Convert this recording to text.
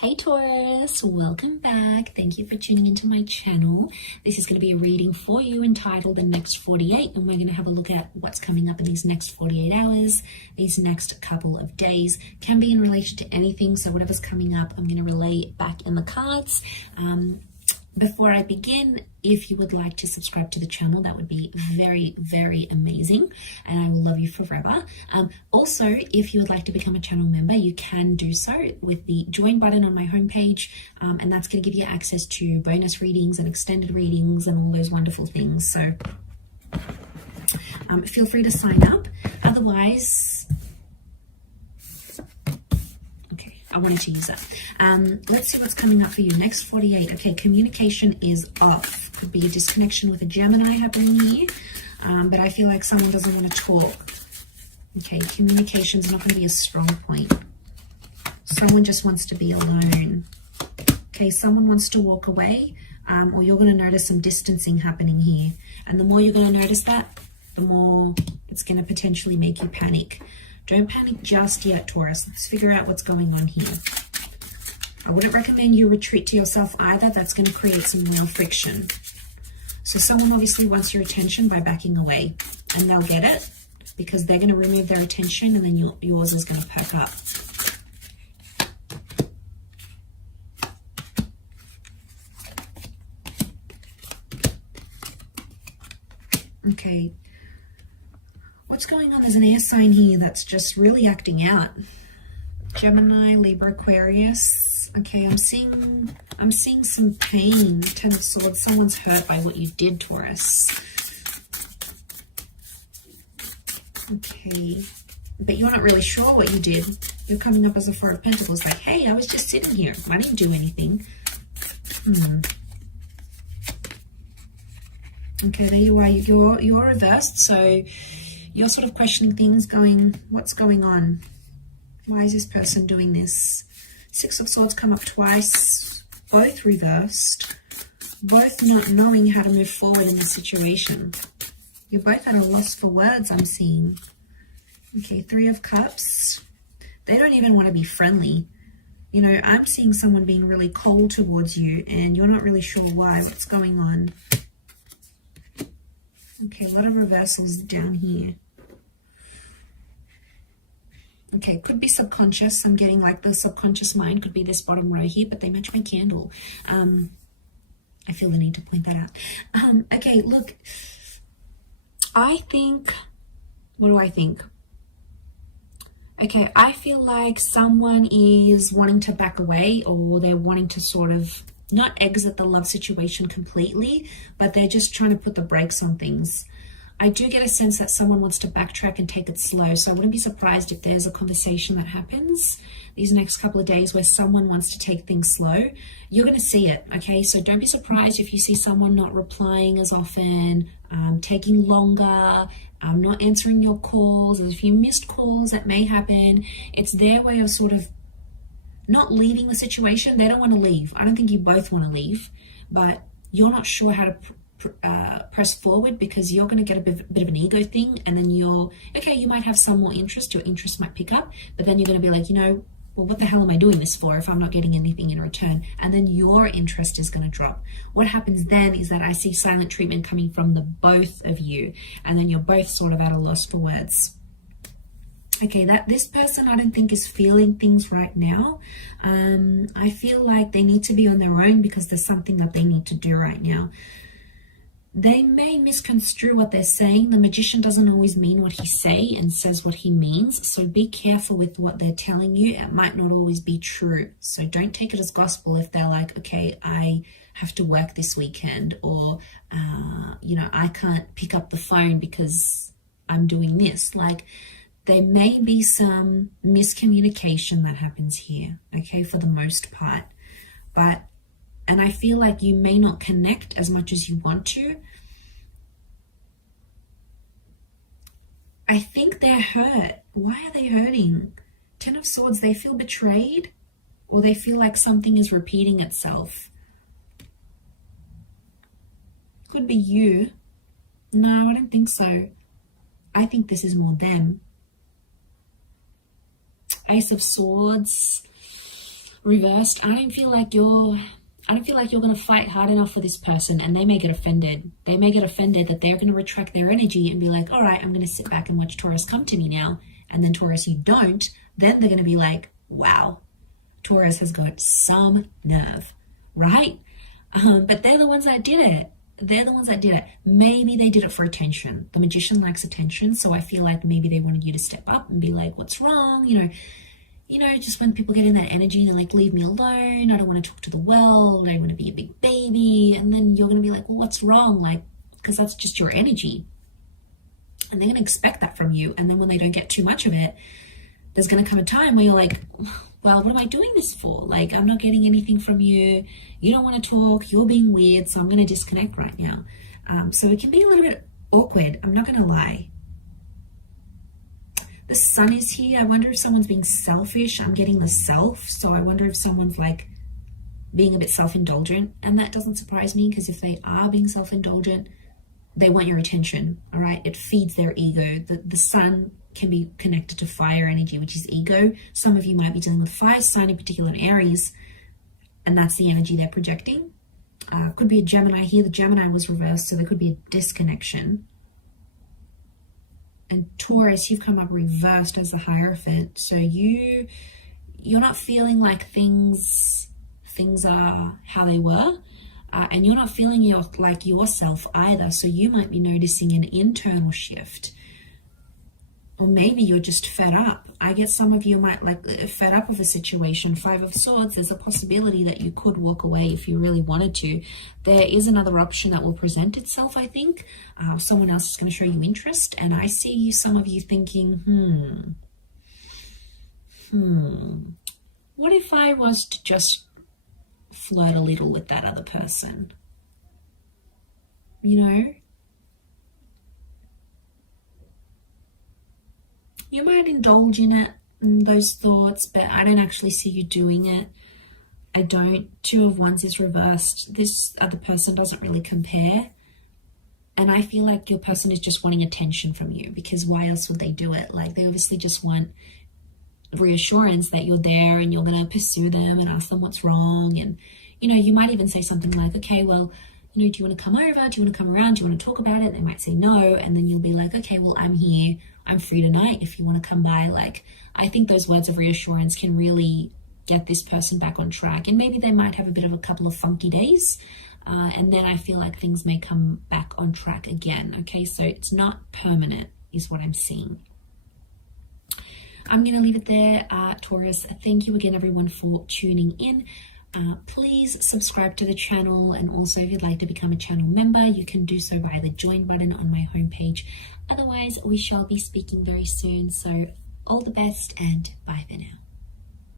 Hey Taurus, welcome back. Thank you for tuning into my channel. This is going to be a reading for you entitled The Next 48, and we're going to have a look at what's coming up in these next 48 hours, these next couple of days. Can be in relation to anything, so whatever's coming up, I'm going to relay it back in the cards. Before I begin, if you would like to subscribe to the channel, that would be very, very amazing, and I will love you forever. Also, if you would like to become a channel member, you can do so with the join button on my homepage, and that's going to give you access to bonus readings and extended readings and all those wonderful things. So feel free to sign up. Otherwise, I wanted to use that. Let's see what's coming up for you. Next 48. Okay, communication is off. Could be a disconnection with a Gemini happening here. But I feel like someone doesn't want to talk. Okay, communication's not going to be a strong point. Someone just wants to be alone. Okay, someone wants to walk away, or you're going to notice some distancing happening here. And the more you're going to notice that, the more it's going to potentially make you panic. Don't panic just yet, Taurus. Let's figure out what's going on here. I wouldn't recommend you retreat to yourself either. That's going to create some real friction. So someone obviously wants your attention by backing away, and they'll get it because they're going to remove their attention, and then yours is going to perk up. Okay. What's going on? There's an air sign here that's just really acting out. Gemini, Libra, Aquarius. Okay, I'm seeing some pain. Ten of Swords. Someone's hurt by what you did, Taurus. Okay, but you're not really sure what you did. You're coming up as a Four of Pentacles, like, hey, I was just sitting here. I didn't do anything. Okay, there you are. You're reversed, so you're sort of questioning things, going, what's going on? Why is this person doing this? Six of Swords come up twice, both reversed, both not knowing how to move forward in the situation. You're both at a loss for words, I'm seeing. Okay, Three of Cups. They don't even want to be friendly. You know, I'm seeing someone being really cold towards you, and you're not really sure why. What's going on? Okay, a lot of reversals down here. Okay, could be subconscious. I'm getting like the subconscious mind could be this bottom row here, but they match my candle. I feel the need to point that out. Okay, look, I think, what do I think? Okay, I feel like someone is wanting to back away, or they're wanting to sort of not exit the love situation completely, but they're just trying to put the brakes on things. I do get a sense that someone wants to backtrack and take it slow. So I wouldn't be surprised if there's a conversation that happens these next couple of days where someone wants to take things slow. You're going to see it, okay? So don't be surprised if you see someone not replying as often, taking longer, not answering your calls. If you missed calls, that may happen. It's their way of sort of not leaving the situation. They don't want to leave. I don't think you both want to leave, but you're not sure how to press forward because you're going to get a bit of an ego thing, and then you might have some more interest. Your interest might pick up, but then you're going to be like, well, what the hell am I doing this for if I'm not getting anything in return? And then your interest is going to drop. What happens then is that I see silent treatment coming from the both of you, and then you're both sort of at a loss for words. Okay, this person I don't think is feeling things right now. I feel like they need to be on their own because there's something that they need to do right now. They may misconstrue what they're saying. The magician doesn't always mean what he say and says what he means. So be careful with what they're telling you. It might not always be true. So don't take it as gospel if they're like, okay, I have to work this weekend, or, I can't pick up the phone because I'm doing this. Like, there may be some miscommunication that happens here, okay, for the most part. And I feel like you may not connect as much as you want to. I think they're hurt. Why are they hurting? Ten of Swords, they feel betrayed, or they feel like something is repeating itself. Could be you. No, I don't think so. I think this is more them. Ace of Swords. Reversed, I don't feel like you're going to fight hard enough for this person, and they may get offended. They may get offended that they're going to retract their energy and be like, all right, I'm going to sit back and watch Taurus come to me now. And then Taurus, you don't. Then they're going to be like, wow, Taurus has got some nerve, right? But they're the ones that did it. They're the ones that did it. Maybe they did it for attention. The magician likes attention. So I feel like maybe they wanted you to step up and be like, what's wrong? You know, just when people get in that energy, they're like, leave me alone. I don't want to talk to the world. I want to be a big baby. And then you're going to be like, well, what's wrong? Like, because that's just your energy. And they're going to expect that from you. And then when they don't get too much of it, there's going to come a time where you're like, well, what am I doing this for? Like, I'm not getting anything from you. You don't want to talk. You're being weird. So I'm going to disconnect right now. So it can be a little bit awkward. I'm not going to lie. The sun is here. I wonder if someone's being selfish. I'm getting the self. So I wonder if someone's like being a bit self-indulgent. And that doesn't surprise me, because if they are being self-indulgent, they want your attention. All right. It feeds their ego. The sun can be connected to fire energy, which is ego. Some of you might be dealing with fire sign, in particular in Aries, and that's the energy they're projecting. Could be a Gemini here. The Gemini was reversed, so there could be a disconnection. And Taurus, you've come up reversed as the Hierophant. So you're not feeling like things are how they were. And you're not feeling like yourself either. So you might be noticing an internal shift. Or maybe you're just fed up. I guess some of you might like fed up of a situation. 5 of Swords, there's a possibility that you could walk away if you really wanted to. There is another option that will present itself, I think. Someone else is going to show you interest. And I see some of you thinking, what if I was to just flirt a little with that other person? You know? You might indulge in it, in those thoughts, but I don't actually see you doing it. I don't. 2 of Wands is reversed. This other person doesn't really compare. And I feel like your person is just wanting attention from you, because why else would they do it? Like, they obviously just want reassurance that you're there and you're going to pursue them and ask them what's wrong. And, you know, you might even say something like, okay, well, you know, do you want to come over? Do you want to come around? Do you want to talk about it? They might say no. And then you'll be like, okay, well, I'm here. I'm free tonight if you want to come by. Like, I think those words of reassurance can really get this person back on track. And maybe they might have a bit of a couple of funky days. And then I feel like things may come back on track again. Okay, so it's not permanent is what I'm seeing. I'm going to leave it there, Taurus. Thank you again, everyone, for tuning in. Please subscribe to the channel, and also if you'd like to become a channel member, you can do so via the join button on my homepage. Otherwise, we shall be speaking very soon. So all the best, and bye for now.